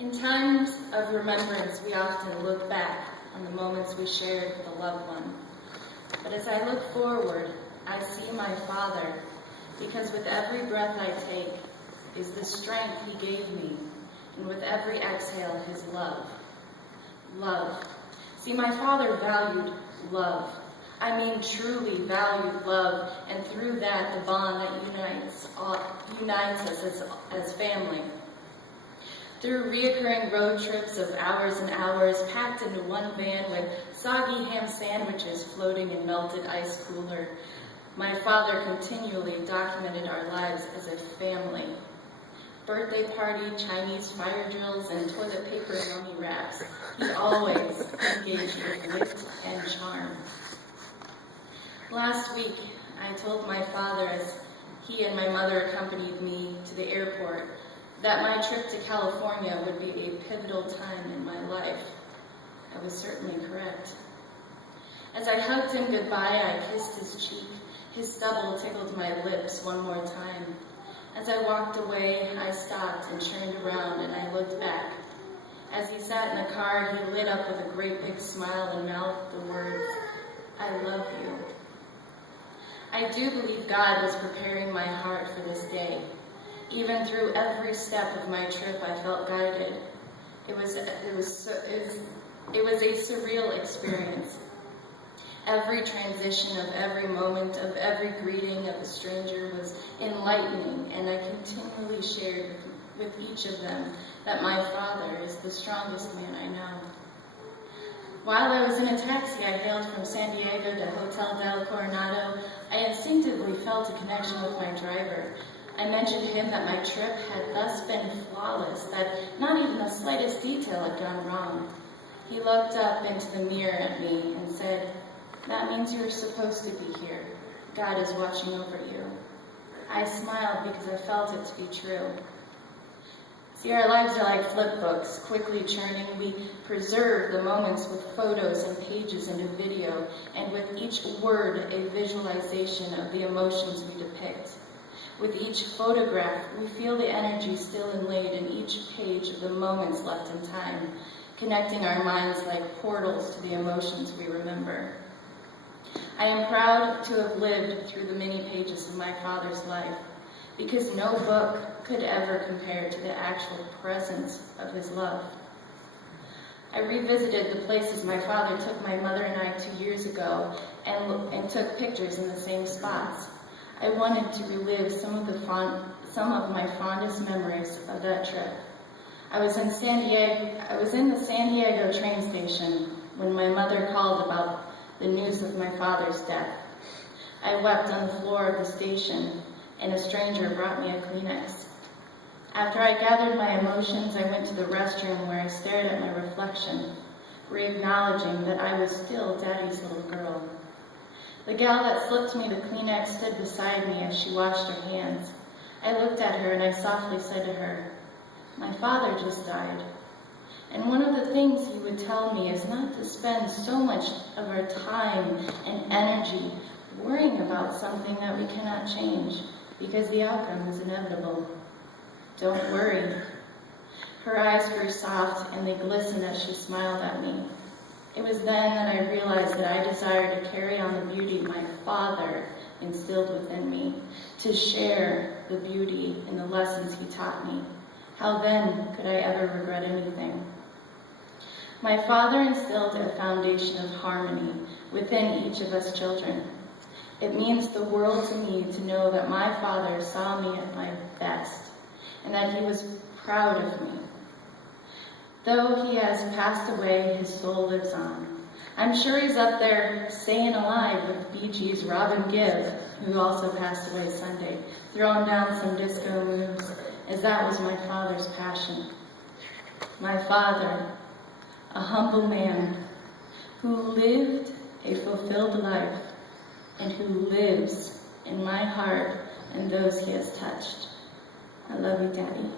In times of remembrance, we often look back on the moments we shared with a loved one. But as I look forward, I see my Father, because with every breath I take is the strength he gave me, and with every exhale, his love. Love. See, my Father valued love. I mean truly valued love, and through that, the bond that unites us as family. Through reoccurring road trips of hours and hours, packed into one van with soggy ham sandwiches floating in melted ice cooler, my Father continually documented our lives as a family. Birthday party, Chinese fire drills, and toilet paper gummy wraps. He always engaged with wit and charm. Last week, I told my father, as he and my mother accompanied me to the airport, that my trip to California would be a pivotal time in my life. I was certainly correct. As I hugged him goodbye, I kissed his cheek. His stubble tickled my lips one more time. As I walked away, I stopped and turned around, and I looked back. As he sat in the car, he lit up with a great big smile and mouthed the words, "I love you." I do believe God was preparing my heart for this day. Even through every step of my trip, I felt guided. It was a surreal experience. Every transition of every moment, of every greeting of a stranger was enlightening, and I continually shared with each of them that my Father is the strongest man I know. While I was in a taxi I hailed from San Diego to Hotel del Coronado, I instinctively felt a connection with my driver. I mentioned to him that my trip had thus been flawless, that not even the slightest detail had gone wrong. He looked up into the mirror at me and said, "That means you're supposed to be here. God is watching over you." I smiled because I felt it to be true. See, our lives are like flip books, quickly churning. We preserve the moments with photos and pages and a video, and with each word, a visualization of the emotions we depict. With each photograph, we feel the energy still inlaid in each page of the moments left in time, connecting our minds like portals to the emotions we remember. I am proud to have lived through the many pages of my Father's life, because no book could ever compare to the actual presence of his love. I revisited the places my father took my mother and I 2 years ago and took pictures in the same spots. I wanted to relive some of my fondest memories of that trip. I was in the San Diego train station when my mother called about the news of my father's death. I wept on the floor of the station, and a stranger brought me a Kleenex. After I gathered my emotions, I went to the restroom where I stared at my reflection, re-acknowledging that I was still Daddy's little girl. The gal that slipped me the Kleenex stood beside me as she washed her hands. I looked at her and I softly said to her, "My father just died. And one of the things he would tell me is not to spend so much of our time and energy worrying about something that we cannot change, because the outcome is inevitable. Don't worry." Her eyes grew soft and they glistened as she smiled at me. It was then that I realized that I desired to carry on the beauty my Father instilled within me, to share the beauty in the lessons he taught me. How then could I ever regret anything? My Father instilled a foundation of harmony within each of us children. It means the world to me to know that my Father saw me at my best, and that he was proud of me. Though he has passed away, his soul lives on. I'm sure he's up there staying alive with Bee Gees' Robin Gibb, who also passed away Sunday, throwing down some disco moves, as that was my father's passion. My father, a humble man, who lived a fulfilled life, and who lives in my heart and those he has touched. I love you, Daddy.